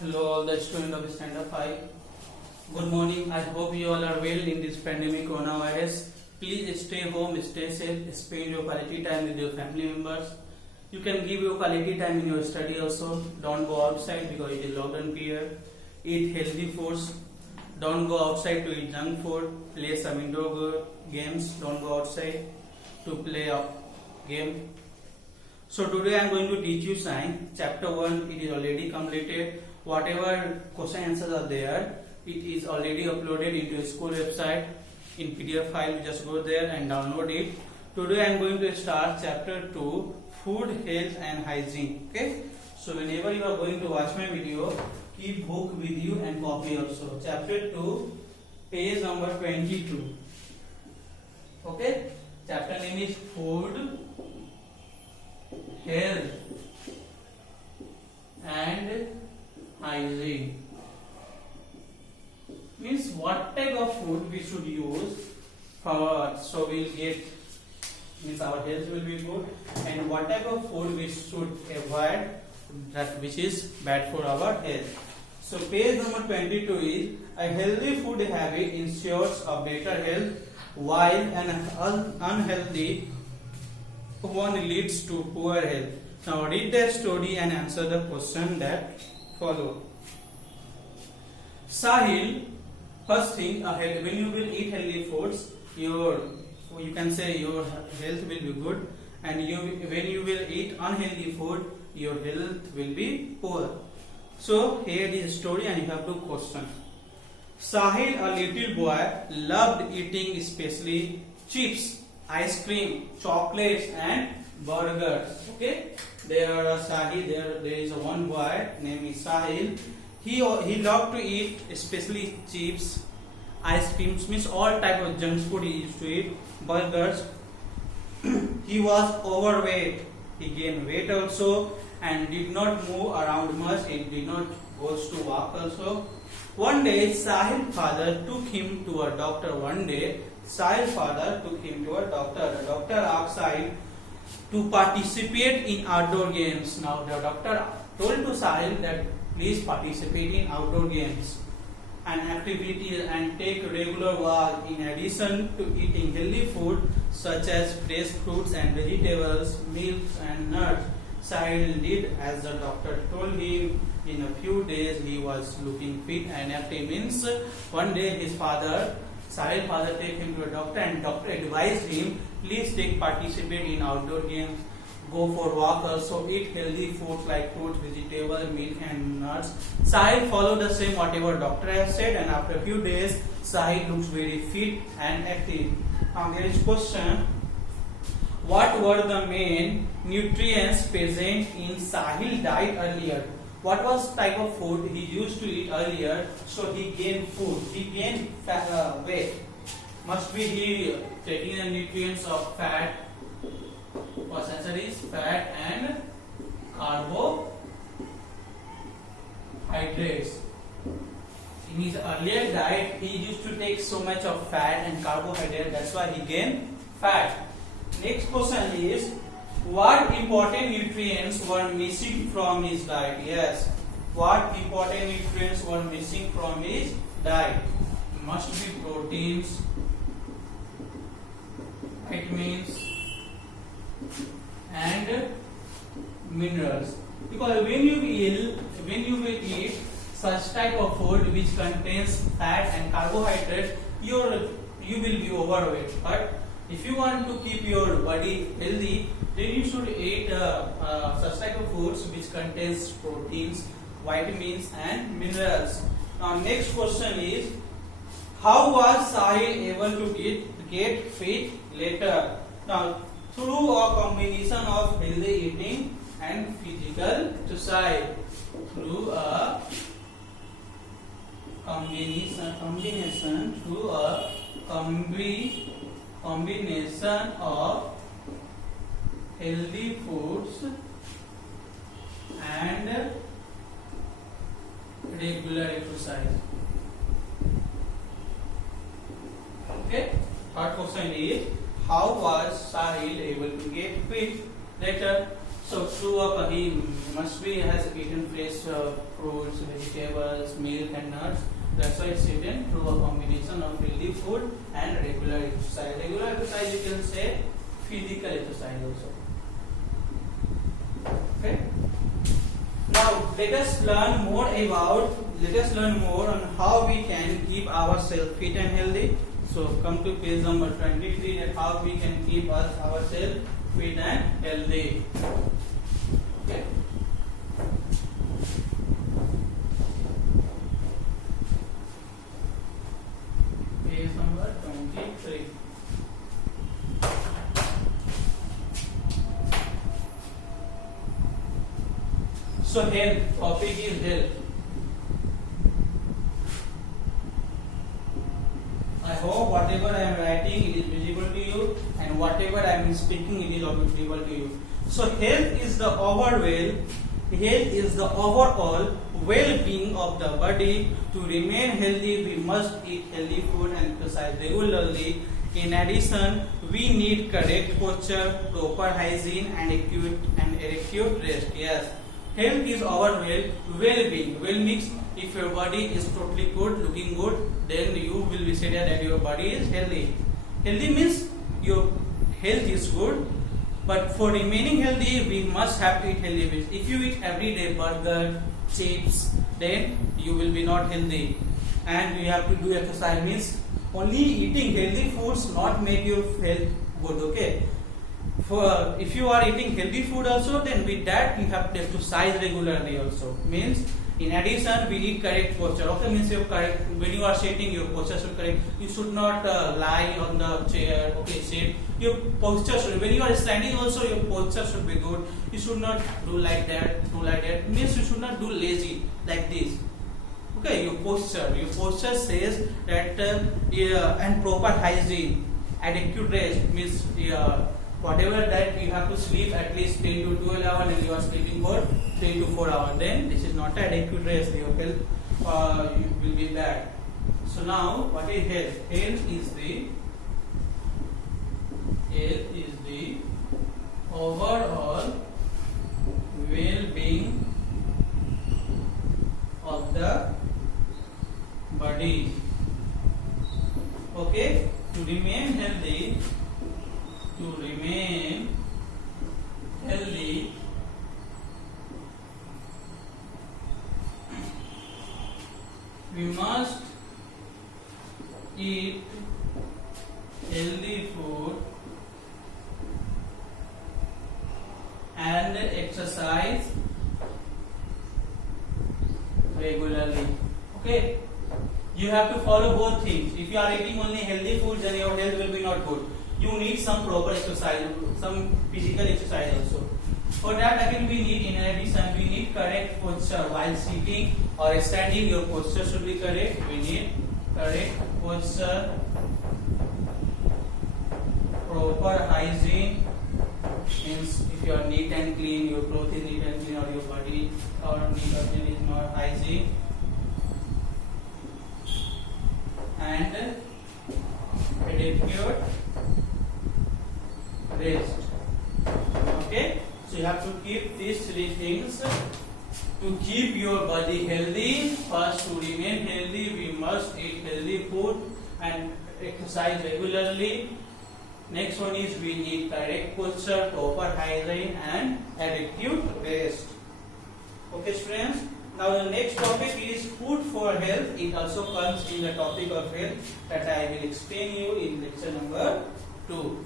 Hello, all the students of Standard 5. Good morning. I hope you all are well in this pandemic coronavirus. Please stay home, stay safe, spend your quality time with your family members. You can give your quality time in your study also. Don't go outside because it is lockdown period. Eat healthy foods. Don't go outside to eat junk food. Play some indoor games. Don't go outside to play a game. So today I am going to teach you science. Chapter 1 it is already completed. Whatever question answers are there, it is already uploaded into school website in PDF file. Just go there and download it. Today I am going to start chapter 2, food, health and hygiene. Okay. So whenever you are going to watch my video, keep book with you and copy also. Chapter 2, page number 22. Okay. Chapter name is food, health and hygiene. Means what type of food we should use for so we'll get means our health will be good, and what type of food we should avoid that which is bad for our health. So page number 22 is a healthy food habit ensures a better health while an unhealthy one leads to poor health. Now read the story and answer the question that follow. Sahil, first thing, when you will eat healthy foods, you can say your health will be good, and when you will eat unhealthy food, your health will be poor. So here is a story and you have to question. Sahil, a little boy, loved eating especially chips, ice cream, chocolates and burgers. Okay, there is a one boy named is Sahil. He loved to eat especially chips, ice creams, means all type of junk food he used to eat, burgers. He was overweight. He gained weight also and did not move around much. He did not go to walk also. One day Sahil's father took him to a doctor. The doctor asked Sahil to participate in outdoor games. Now the doctor told to Sahil that please participate in outdoor games and activities and take regular walk. In addition to eating healthy food such as fresh fruits and vegetables, milks and nuts, Sahil did as the doctor told him. In a few days he was looking fit and active. Means one day his father, Sahil's father, take him to a doctor and doctor advised him, please participate in outdoor games, go for walk also, eat healthy foods like fruits, vegetables, milk and nuts. Sahil followed the same whatever doctor has said, and after a few days Sahil looks very fit and active. Now there is question, what were the main nutrients present in Sahil's diet earlier? What was type of food he used to eat earlier? So he gained weight. Must be he taking the nutrients of fat. First answer is fat and carbohydrates. In his earlier diet, he used to take so much of fat and carbohydrate. That's why he gained fat. Next question is, what important nutrients were missing from his diet? Yes, what important nutrients were missing from his diet? Must be proteins, vitamins and minerals. Because when you will eat such type of food which contains fat and carbohydrate, you will be overweight. But if you want to keep your body healthy, then you should eat such type of foods which contains proteins, vitamins and minerals. Now next question is, how was Sahil able to get fit later? Now through a combination of healthy eating and physical exercise. Through a combination of healthy foods and regular exercise. Okay. Third question is, how was Sahil able to get fit later? So true or he must be has eaten fresh fruits, vegetables, milk and nuts. That's why it's written through a combination of healthy food and regular exercise. Regular exercise you can say physical exercise also. Okay. Now let us learn more on how we can keep ourselves fit and healthy. So come to page number 23, that how we can keep ourselves fit and healthy. Okay. Page number 23. So health, topic is health. I hope whatever I am writing it is visible to you, and whatever I am speaking it is also visible to you. So health is the overall well-being of the body. To remain healthy, we must eat healthy food and exercise regularly. In addition, we need correct posture, proper hygiene, and adequate rest. Yes, health is our well-being. Well means if your body is totally good, looking good, then you will be said that your body is healthy. Healthy means your health is good. But for remaining healthy, we must have to eat healthy foods. If you eat every day burger, chips, then you will be not healthy. And you have to do exercise. Means only eating healthy foods not make your health good. Okay. For if you are eating healthy food also, then with that you have to exercise regularly also. Means in addition we need correct posture. Okay, means you correct when you are sitting, your posture should correct. You should not lie on the chair. Okay, sit. Your posture should. When you are standing also, your posture should be good. You should not do like that. Do like that. Means you should not do lazy like this. Okay, your posture says that and proper hygiene, adequate rest means whatever that you have to sleep at least 10 to 12 hours, and you are sleeping for 3 to 4 hours. Then this is not adequate rest. Your health you will be bad. So now, what is health? Health is the overall well-being of the body. Okay, to remain healthy, we must eat healthy food and exercise regularly. Okay, you have to follow both things. If you are eating only healthy food, then your health will be not good. You need some proper exercise, some physical exercise also. For that again we need, in addition, we need correct posture while sitting or standing. Your posture should be correct. We need correct posture, proper hygiene means if you are neat and clean, your clothes is neat and clean, or your body or neat or clean is not hygiene, and adequate rest. Okay, so you have to keep these three things to keep your body healthy. First, to remain healthy, we must eat healthy food and exercise regularly. Next one is we need correct posture, proper hygiene, and adequate rest. Okay, students. Now the next topic is food for health. It also comes in the topic of health that I will explain you in lecture number 2.